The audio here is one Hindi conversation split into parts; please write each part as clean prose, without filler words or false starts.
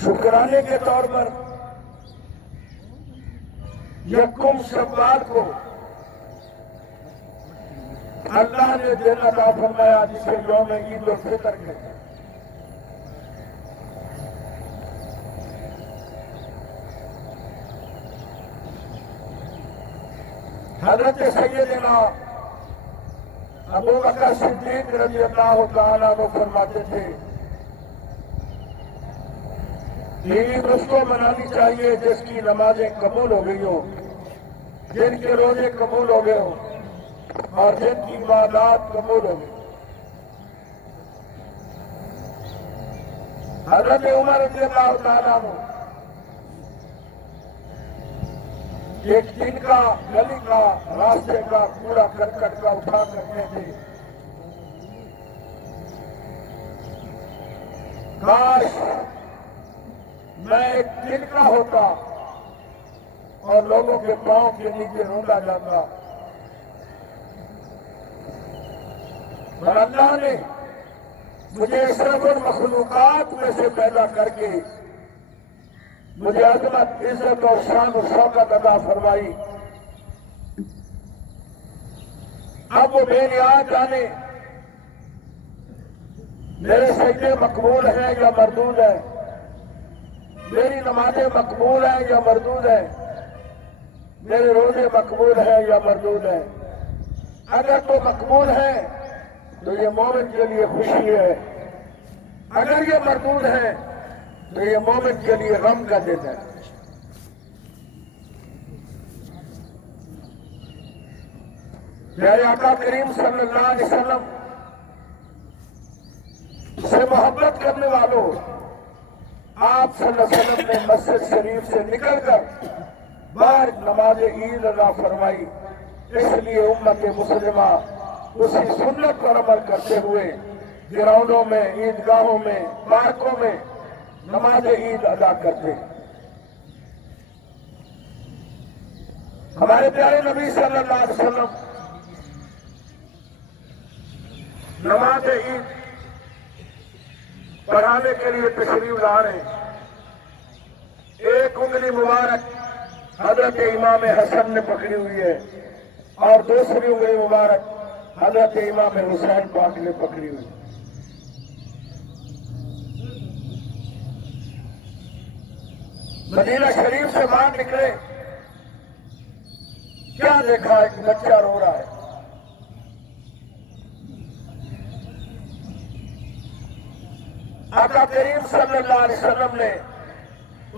शुक्राने के तौर पर यकुम शव्वाल को अल्लाह ने दिन अता फरमाया, जिसे यौम ईद उल फितर कहते हैं। हजरत सैयदना अबू बकर सिद्दीक रज़ी अल्लाह तआला अन्हु फरमाते थे, ईद उसको मनानी चाहिए जिसकी नमाजें कबूल हो गई हो, जिनके रोजे कबूल हो गए हो और जिनकी इबादत कबूल हो गई। हजरत उमर रज़ी अल्लाह तआला अन्हु एक दिन का गली का रास्ते का कूड़ा करकट का उठा करते थे। काश मैं एक दिन का होता और लोगों के पांव के नीचे रोंदा जाता, और अल्लाह ने मुझे अशरफुल मखलूकात में से पैदा करके मुझे अजमत, इज्जत और शान और शौकत अदा फरमाई। अब वो बेनियाज जाने मेरे सजदे मकबूल हैं या मरदूद है, मेरी नमाजें मकबूल हैं या मरदूद है, मेरे रोजे मकबूल हैं या मरदूद है। अगर तो मकबूल है तो ये मोमिन के लिए खुशी है, अगर ये मरदूद है तो ये मोमिन के लिए गम का दिन है। प्यारे आका करीम सल्लल्लाहु अलैहि वसल्लम से मोहब्बत करने वालों, आप सल्लल्लाहु अलैहि वसल्लम ने मस्जिद शरीफ से निकलकर बाहर नमाज ईद अदा फरमाई। इसलिए उम्मत मुस्लिमा उसी सुन्नत पर अमल करते हुए ग्राउंडों में, ईदगाहों में, पार्कों में नमाज ईद अदा करते हैं। हमारे प्यारे नबी सल्लल्लाहु अलैहि वसल्लम नमाज ईद पढ़ाने के लिए तशरीफ ला रहे हैं। एक उंगली मुबारक हजरत इमाम हसन ने पकड़ी हुई है और दूसरी उंगली मुबारक हजरत इमाम हुसैन पाक ने पकड़ी हुई है। मदीना शरीफ से बाहर निकले, क्या देखा, एक बच्चा रो रहा है। आका करीम सल्लल्लाहु अलैहि वसल्लम ने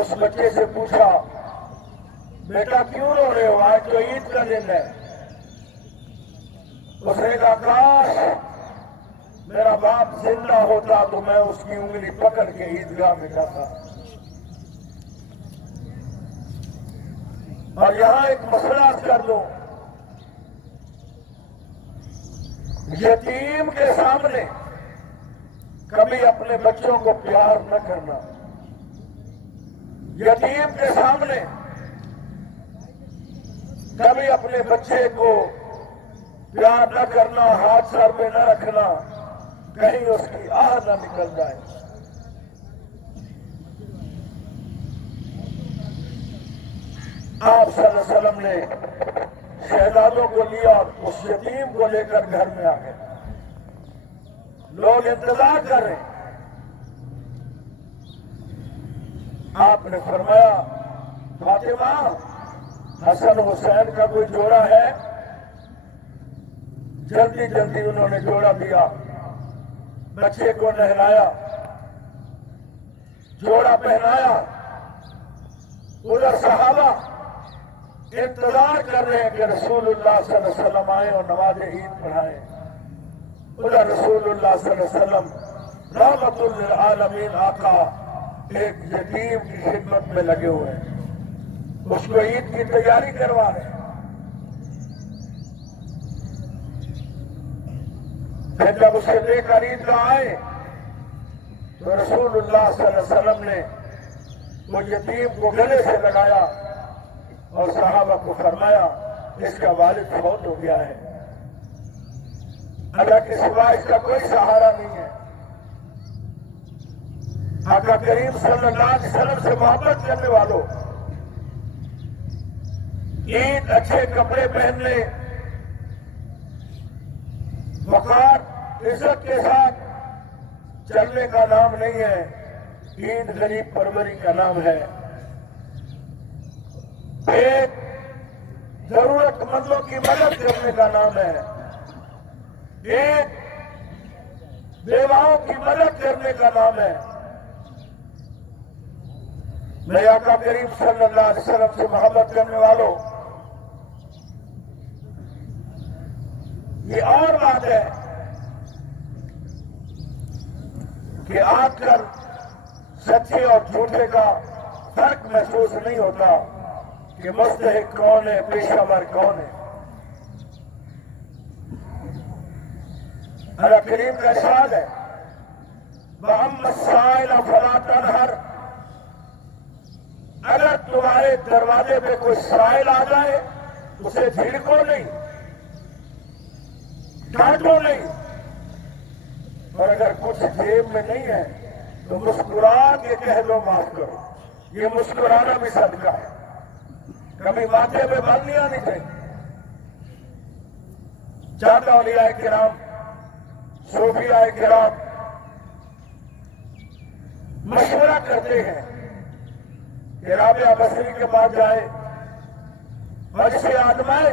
उस बच्चे से पूछा, बेटा क्यों रो रहे हो, आज तो ईद का दिन है। उसने कहा, काश मेरा बाप जिंदा होता तो मैं उसकी उंगली पकड़ के ईदगाह में जाता। और यहां एक मसला कर दो, यतीम के सामने कभी अपने बच्चों को प्यार न करना, यतीम के सामने कभी अपने बच्चे को प्यार न करना, हाथ सर पे न रखना, कहीं उसकी आह न निकल जाए। आप सल्लल्लाहु अलैहि वसल्लम ने शहजादों को लिया और उस यतीम को लेकर घर में आ गए। लोग इंतजार कर रहे हैं। आपने फरमाया, फातिमा, हसन हुसैन का कोई जोड़ा है? जल्दी जल्दी उन्होंने जोड़ा दिया, बच्चे को नहलाया, जोड़ा पहनाया। उधर सहाबा इंतजार कर रहे हैं कि रसूलुल्लाह सल्लल्लाहु अलैहि वसल्लम आए और नमाज ईद पढ़ाए। उधर रसूलुल्लाह सल्लल्लाहु अलैहि वसल्लम रहमतुल लिल आलमीन आका एक यतीम की खिदमत में लगे हुए हैं, उसको ईद की तैयारी करवा रहे हैं। फिर जब उसे लेकर ईदगाह आए तो रसूलुल्लाह सल्लल्लाहु अलैहि वसल्लम ने वो यतीम को गले से लगाया और सहाबा को फरमाया, इसका वालिद फौत हो गया है, अल्लाह के सिवा इसका कोई सहारा नहीं है। आका करीम सल्लल्लाहु अलैहि वसल्लम से मोहब्बत करने वालों, ईद अच्छे कपड़े पहनने, वकार इज्जत के साथ चलने का नाम नहीं है। ईद गरीब परवरी का नाम है। एक जरूरतमंदों की मदद करने का नाम है। एक बेवाओं की मदद करने का नाम है। मैं आका करीम सल्लल्लाहु अलैहि वसल्लम से मोहब्बत करने वालों, ये और बात है कि आजकल सच्चे और झूठे का फर्क महसूस नहीं होता कि मुस्तहिक कौन है, पेशावर कौन है। अल्लाह करीम का इरशाद है, वअम्मा साइल फला तनहर, अगर तुम्हारे दरवाजे पे कोई साइल आ जाए उसे झिड़को नहीं, डांटो नहीं, और अगर कुछ जेब में नहीं है तो मुस्कुरा के कह दो माफ करो। ये मुस्कुराना भी सदका है। कभी माथे पे बाल नहीं आनी चाहिए। ज्यादा औलिया किराम, सूफिया किराम मशवरा करते हैं कि राबिया बसरी के पास जाए और इसे आजमाए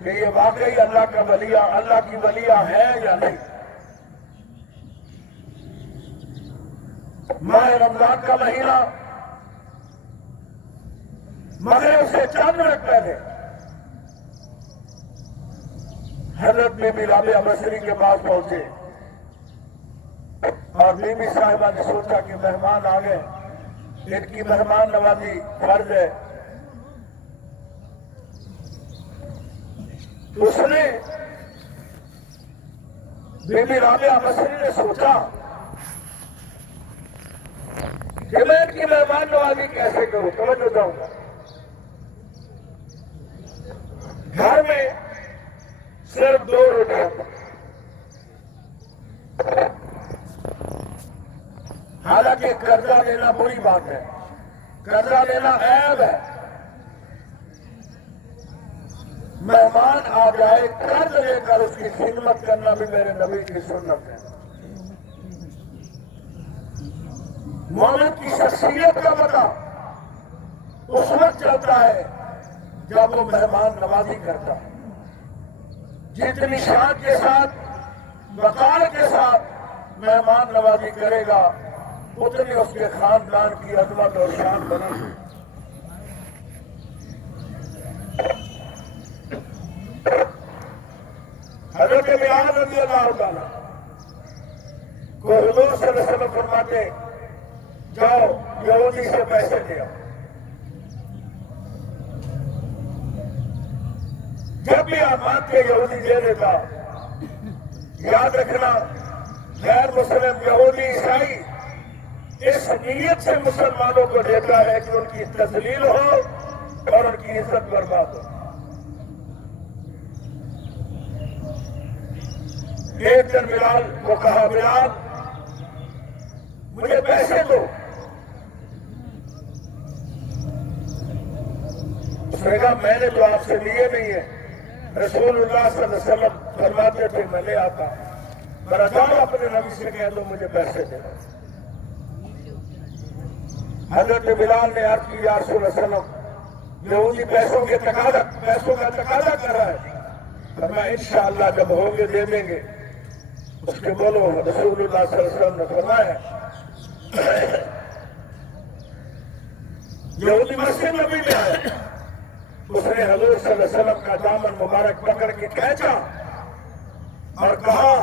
कि ये वाकई अल्लाह का वलिया, अल्लाह की वलिया है या नहीं। माह रमजान का महीना, मगरिब से 4 मिनट पहले हजरत बीबी राबिया बसरी के पास पहुंचे और बीबी साहिबा ने सोचा कि मेहमान आ गए, इनकी मेहमान नवाजी फर्ज है। उसने बीबी राबिया बसरी ने सोचा कि मैं इनकी मेहमान नवाजी कैसे करूं। समझ जाऊंगा, घर में सिर्फ 2 रोटियां, हालांकि कर्जा लेना बुरी बात है, कर्जा लेना ऐब है। मेहमान आ जाए कर्ज लेकर उसकी खिदमत करना भी मेरे नबी की सुन्नत है। मोमिन की शख्सियत का पता उस वक्त चलता है जब वो मेहमान नवाजी करता है। जितनी शान के साथ, वकार के साथ मेहमान नवाजी करेगा, उतनी उसके खानदान की अजमत और शान बनेगी। हजरत बिलाल रज़ियल्लाहु ताला को हुजूर सल्लल्लाहु अलैहि वसल्लम फरमाते, जाओ यहूदी से पैसे ले आओ। जब भी आप मांगते यहूदी दे देता। याद रखना, गैर मुस्लिम यहूदी ईसाई इस नीयत से मुसलमानों को देता है कि उनकी तस्लील हो और उनकी इज्जत बर्बाद हो। एक दिन बिलाल को कहा, बिलाल मुझे पैसे दो। उसने कहा मैंने तो आपसे लिए नहीं है, रसूलुल्लाह सल्लल्लाहु अलैहि वसल्लम फरमाते थे मैं ले आता। पर जाओ अपने नबी से कह दो मुझे पैसे दे दो। हजरत बिलाल ने अर्ज की, या रसूलुल्लाह सल्लल्लाहु अलैहि वसल्लम यहूदी पैसों का तकाजा कर रहा है। पर मैं इंशाअल्लाह जब होंगे दे देंगे। उसके बोलो रसूलुल्लाह सल्लल्लाहु अलैहि वसल्लम ने फरमाया, यहूदी मस्जिद नबी में आया, उसने हजूर सल्लल्लाहु अलैहि वसल्लम का दामन मुबारक पकड़ के खींचा और कहा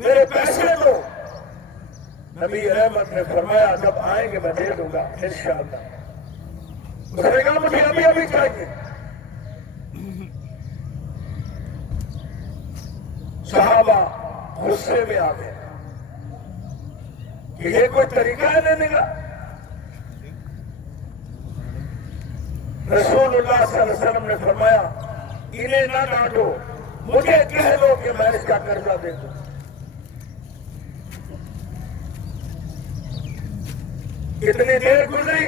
मेरे पैसे दो। नबी रहमत ने फरमाया जब आएंगे मैं दे दूंगा इंशाअल्लाह। उसने कहा मुझे अभी अभी चाहिए। सहाबा गुस्से में आ गए कि ये कोई तरीका है लेने का। रसूलुल्लाह सल्लल्लाहु अलैहि वसल्लम ने फरमाया इन्हें ना डांटो, मुझे कह दो कि मैं इसका कर्जा दे दूं। कितनी देर गुजरी